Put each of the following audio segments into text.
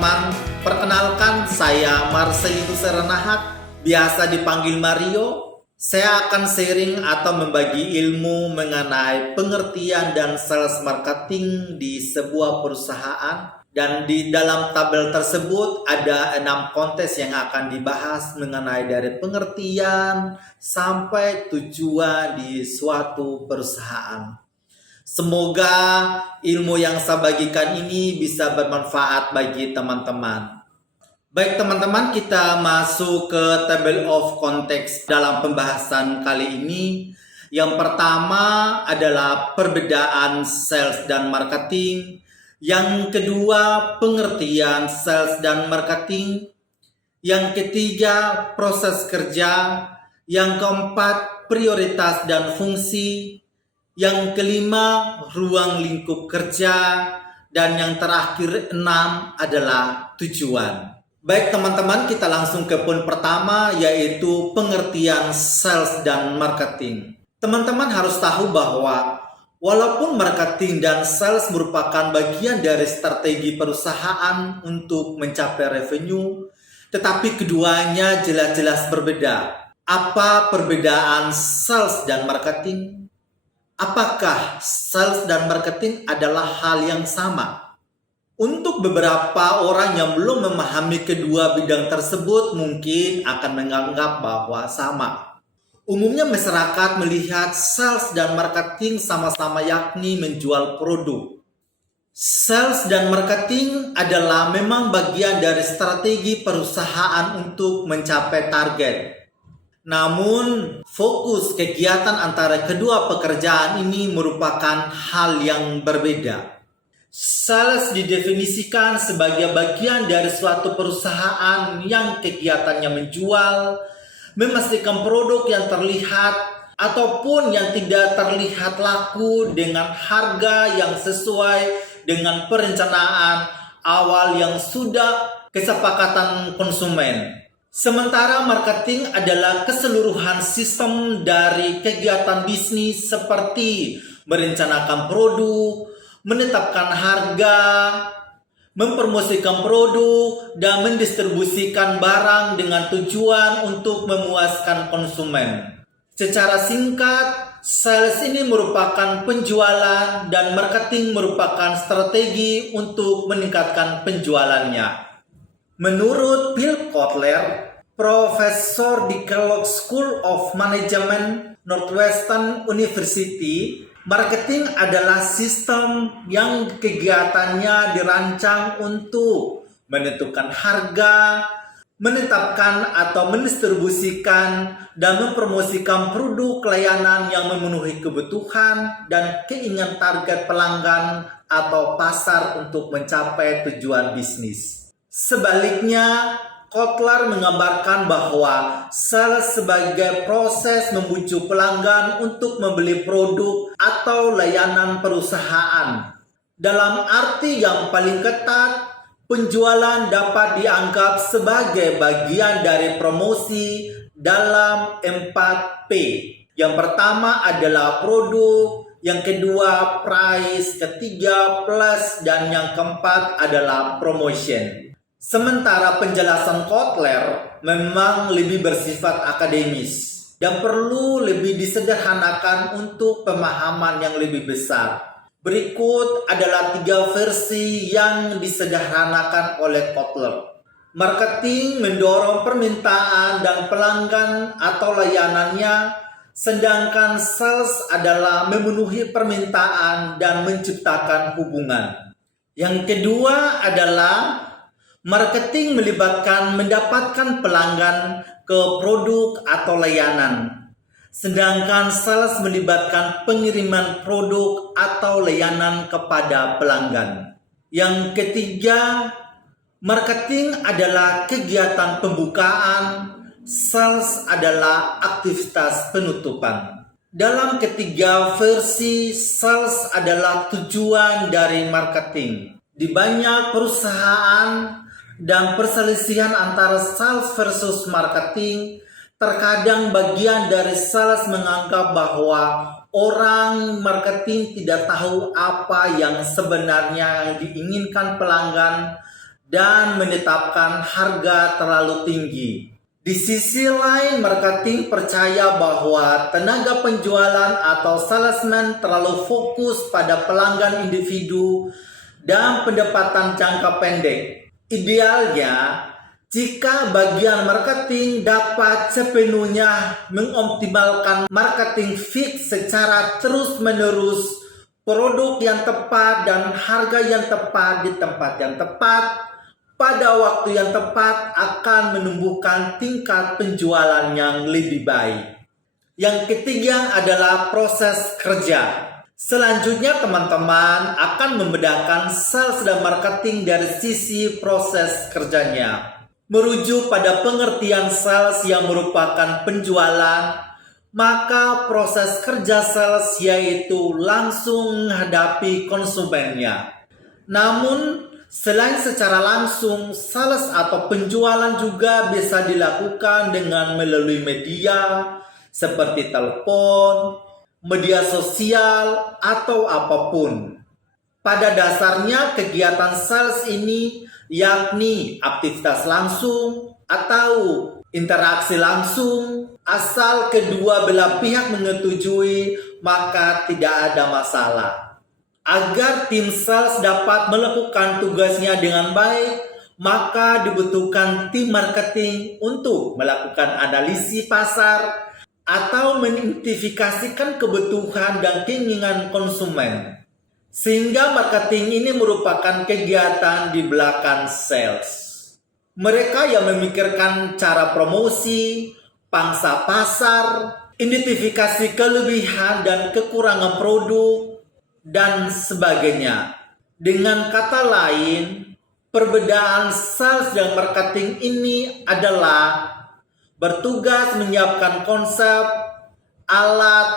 teman-teman, perkenalkan saya Marcellinus Serenahak, biasa dipanggil Mario. Saya akan sharing atau membagi ilmu mengenai pengertian dan sales marketing di sebuah perusahaan. Dan di dalam tabel tersebut ada 6 kontes yang akan dibahas mengenai dari pengertian sampai tujuan di suatu perusahaan. Semoga ilmu yang saya bagikan ini bisa bermanfaat bagi teman-teman. Baik teman-teman, kita masuk ke table of context dalam pembahasan kali ini. Yang pertama adalah perbedaan sales dan marketing. Yang kedua, pengertian sales dan marketing. Yang ketiga, proses kerja. Yang keempat, prioritas dan fungsi. Yang kelima, ruang lingkup kerja. Dan yang terakhir 6 adalah tujuan. Baik teman-teman, kita langsung ke poin pertama, yaitu pengertian sales dan marketing. Teman-teman harus tahu bahwa walaupun marketing dan sales merupakan bagian dari strategi perusahaan untuk mencapai revenue, tetapi keduanya jelas-jelas berbeda. Apa perbedaan sales dan marketing? Apakah sales dan marketing adalah hal yang sama? Untuk beberapa orang yang belum memahami kedua bidang tersebut mungkin akan menganggap bahwa sama. Umumnya masyarakat melihat sales dan marketing sama-sama yakni menjual produk. Sales dan marketing adalah memang bagian dari strategi perusahaan untuk mencapai target. Namun, fokus kegiatan antara kedua pekerjaan ini merupakan hal yang berbeda. Sales didefinisikan sebagai bagian dari suatu perusahaan yang kegiatannya menjual, memastikan produk yang terlihat ataupun yang tidak terlihat laku dengan harga yang sesuai dengan perencanaan awal yang sudah kesepakatan konsumen. Sementara marketing adalah keseluruhan sistem dari kegiatan bisnis seperti merencanakan produk, menetapkan harga, mempromosikan produk, dan mendistribusikan barang dengan tujuan untuk memuaskan konsumen. Secara singkat, sales ini merupakan penjualan dan marketing merupakan strategi untuk meningkatkan penjualannya. Menurut Bill Kotler, profesor di Kellogg School of Management, Northwestern University, marketing adalah sistem yang kegiatannya dirancang untuk menentukan harga, menetapkan atau mendistribusikan, dan mempromosikan produk layanan yang memenuhi kebutuhan dan keinginan target pelanggan atau pasar untuk mencapai tujuan bisnis. Sebaliknya, Kotler menggambarkan bahwa sales sebagai proses membujuk pelanggan untuk membeli produk atau layanan perusahaan. Dalam arti yang paling ketat, penjualan dapat dianggap sebagai bagian dari promosi dalam 4P. Yang pertama adalah produk, yang kedua price, ketiga plus, dan yang keempat adalah promotion. Sementara penjelasan Kotler memang lebih bersifat akademis dan perlu lebih disederhanakan untuk pemahaman yang lebih besar. Berikut adalah 3 versi yang disederhanakan oleh Kotler. Marketing mendorong permintaan dan pelanggan atau layanannya, sedangkan sales adalah memenuhi permintaan dan menciptakan hubungan. Yang kedua adalah marketing melibatkan mendapatkan pelanggan ke produk atau layanan, sedangkan sales melibatkan pengiriman produk atau layanan kepada pelanggan. Yang ketiga, marketing adalah kegiatan pembukaan, sales adalah aktivitas penutupan. Dalam ketiga versi, sales adalah tujuan dari marketing. Di banyak perusahaan dan perselisihan antara sales versus marketing, terkadang bagian dari sales menganggap bahwa orang marketing tidak tahu apa yang sebenarnya diinginkan pelanggan dan menetapkan harga terlalu tinggi. Di sisi lain, marketing percaya bahwa tenaga penjualan atau salesman terlalu fokus pada pelanggan individu dan pendapatan jangka pendek. Idealnya, jika bagian marketing dapat sepenuhnya mengoptimalkan marketing fix secara terus-menerus, produk yang tepat dan harga yang tepat di tempat yang tepat, pada waktu yang tepat akan menumbuhkan tingkat penjualan yang lebih baik. Yang ketiga adalah proses kerja. Selanjutnya teman-teman akan membedakan sales dan marketing dari sisi proses kerjanya. Merujuk pada pengertian sales yang merupakan penjualan, maka proses kerja sales yaitu langsung menghadapi konsumennya. Namun, selain secara langsung, sales atau penjualan juga bisa dilakukan dengan melalui media seperti telepon, media sosial, atau apapun. Pada dasarnya, kegiatan sales ini yakni aktivitas langsung atau interaksi langsung. Asal kedua belah pihak menyetujui, maka tidak ada masalah. Agar tim sales dapat melakukan tugasnya dengan baik, maka dibutuhkan tim marketing untuk melakukan analisis pasar atau mengidentifikasikan kebutuhan dan keinginan konsumen. Sehingga marketing ini merupakan kegiatan di belakang sales. Mereka yang memikirkan cara promosi, pangsa pasar, identifikasi kelebihan dan kekurangan produk, dan sebagainya. Dengan kata lain, perbedaan sales dan marketing ini adalah bertugas menyiapkan konsep, alat,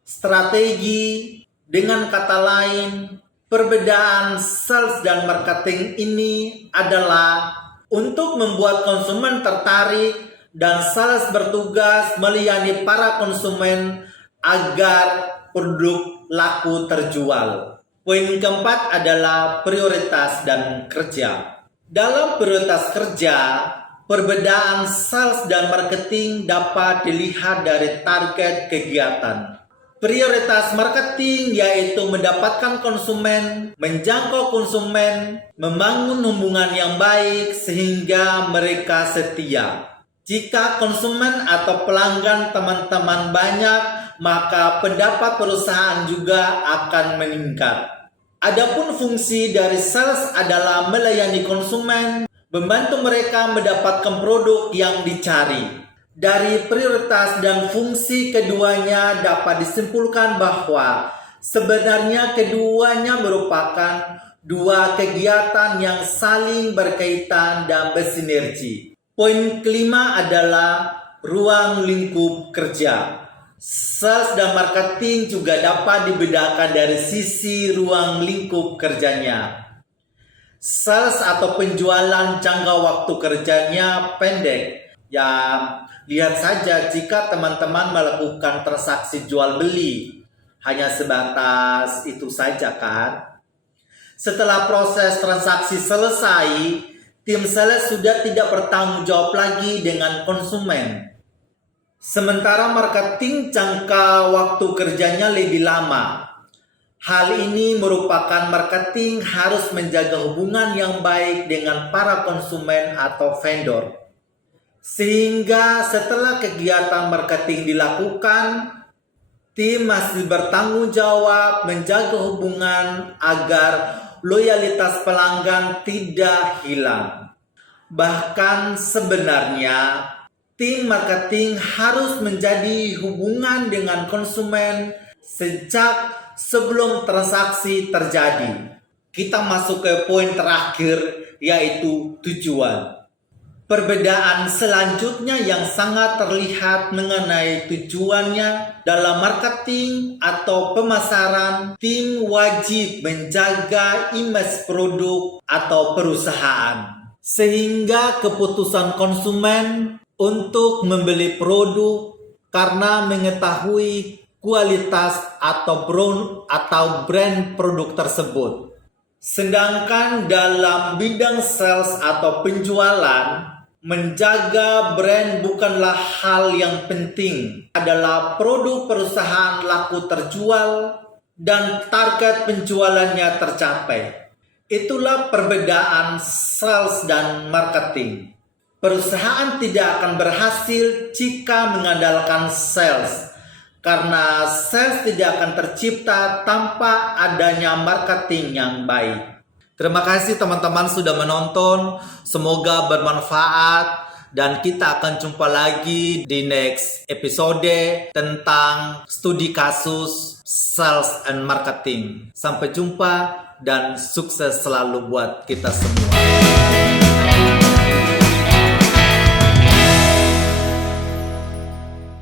strategi. Dengan kata lain, perbedaan sales dan marketing ini adalah untuk membuat konsumen tertarik dan sales bertugas melayani para konsumen agar produk laku terjual. Poin keempat adalah prioritas dan kerja. Dalam prioritas kerja, perbedaan sales dan marketing dapat dilihat dari target kegiatan. Prioritas marketing yaitu mendapatkan konsumen, menjangkau konsumen, membangun hubungan yang baik sehingga mereka setia. Jika konsumen atau pelanggan teman-teman banyak, maka pendapat perusahaan juga akan meningkat. Adapun fungsi dari sales adalah melayani konsumen, membantu mereka mendapatkan produk yang dicari. Dari prioritas dan fungsi keduanya dapat disimpulkan bahwa sebenarnya keduanya merupakan dua kegiatan yang saling berkaitan dan bersinergi. Poin kelima adalah ruang lingkup kerja. Sales dan marketing juga dapat dibedakan dari sisi ruang lingkup kerjanya. Sales atau penjualan jangka waktu kerjanya pendek. Ya, lihat saja jika teman-teman melakukan transaksi jual beli. Hanya sebatas itu saja kan? Setelah proses transaksi selesai, tim sales sudah tidak bertanggung jawab lagi dengan konsumen. Sementara marketing jangka waktu kerjanya lebih lama. Hal ini merupakan marketing harus menjaga hubungan yang baik dengan para konsumen atau vendor. Sehingga setelah kegiatan marketing dilakukan, tim masih bertanggung jawab menjaga hubungan agar loyalitas pelanggan tidak hilang. Bahkan sebenarnya, tim marketing harus menjadi hubungan dengan konsumen sejak sebelum transaksi terjadi. Kita masuk ke poin terakhir, yaitu tujuan. Perbedaan selanjutnya yang sangat terlihat mengenai tujuannya dalam marketing atau pemasaran, tim wajib menjaga image produk atau perusahaan. Sehingga keputusan konsumen untuk membeli produk karena mengetahui kualitas atau brand produk tersebut. Sedangkan dalam bidang sales atau penjualan, menjaga brand bukanlah hal yang penting. Adalah produk perusahaan laku terjual dan target penjualannya tercapai. Itulah perbedaan sales dan marketing. Perusahaan tidak akan berhasil jika mengandalkan sales, karena sales tidak akan tercipta tanpa adanya marketing yang baik. Terima kasih teman-teman sudah menonton. Semoga bermanfaat. Dan kita akan jumpa lagi di next episode tentang studi kasus sales and marketing. Sampai jumpa dan sukses selalu buat kita semua.